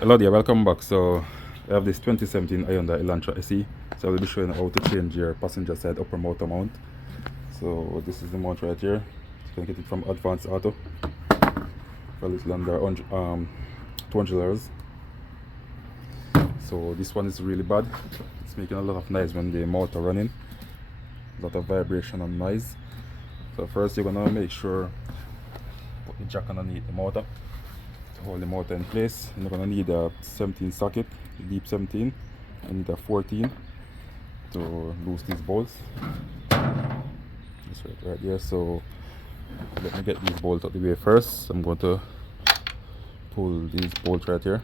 Hello there, welcome back. So I have this 2017 Hyundai Elantra SE. So I will be showing how to change your passenger side upper motor mount. So this is the mount right here. You can get it from Advanced Auto for a little under $200. So this one is really bad. It's making a lot of noise when the motor running. A lot of vibration and noise. So first you're gonna make sure put the jack underneath the motor to hold the motor in place. And you're gonna need a 17 socket, deep 17. I need a 14 to loose these bolts. This right there. So let me get these bolts out of the way first. I'm going to pull these bolts right here.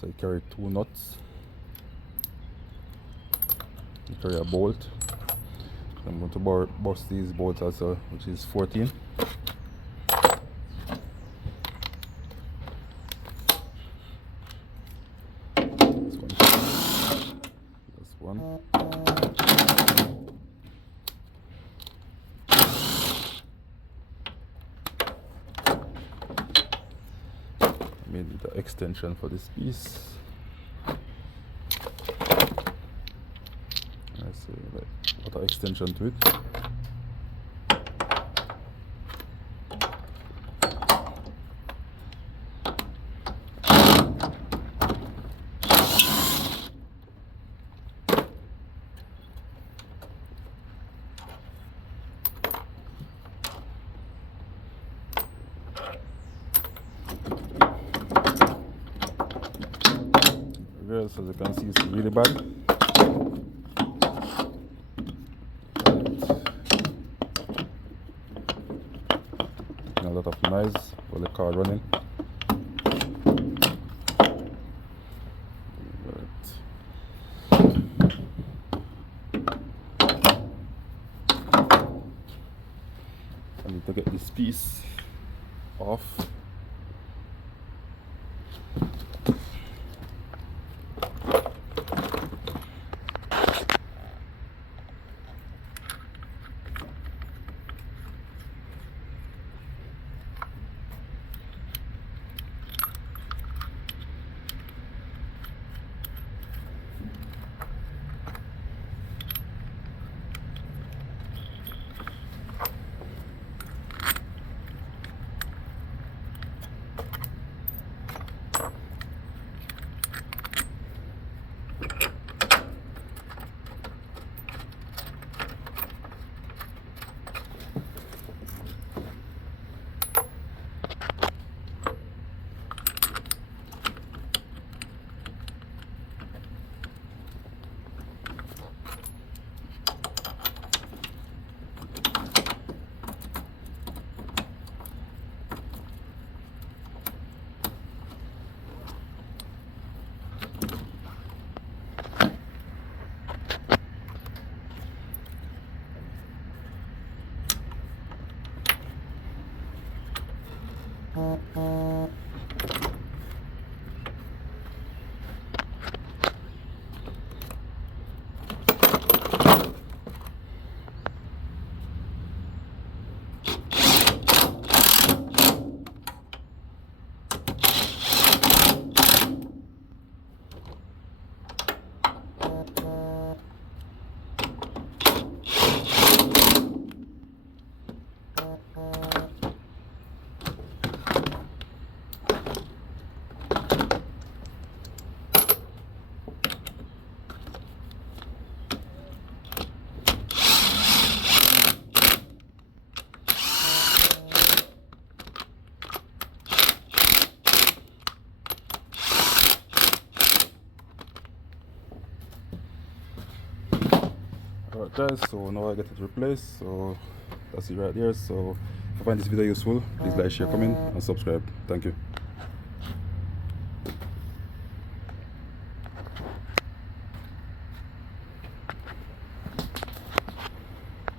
So you carry two nuts, you carry a bolt. I'm going to bust these bolts also, which is 14. This one. I made the extension for this piece. I see like what extension to it. As you can see, it's really bad. A lot of noise for the car running. I need to get this piece off. Alright guys, so now I get it replaced, so that's it right there. So if you find this video useful, please like, share, comment and subscribe. Thank you.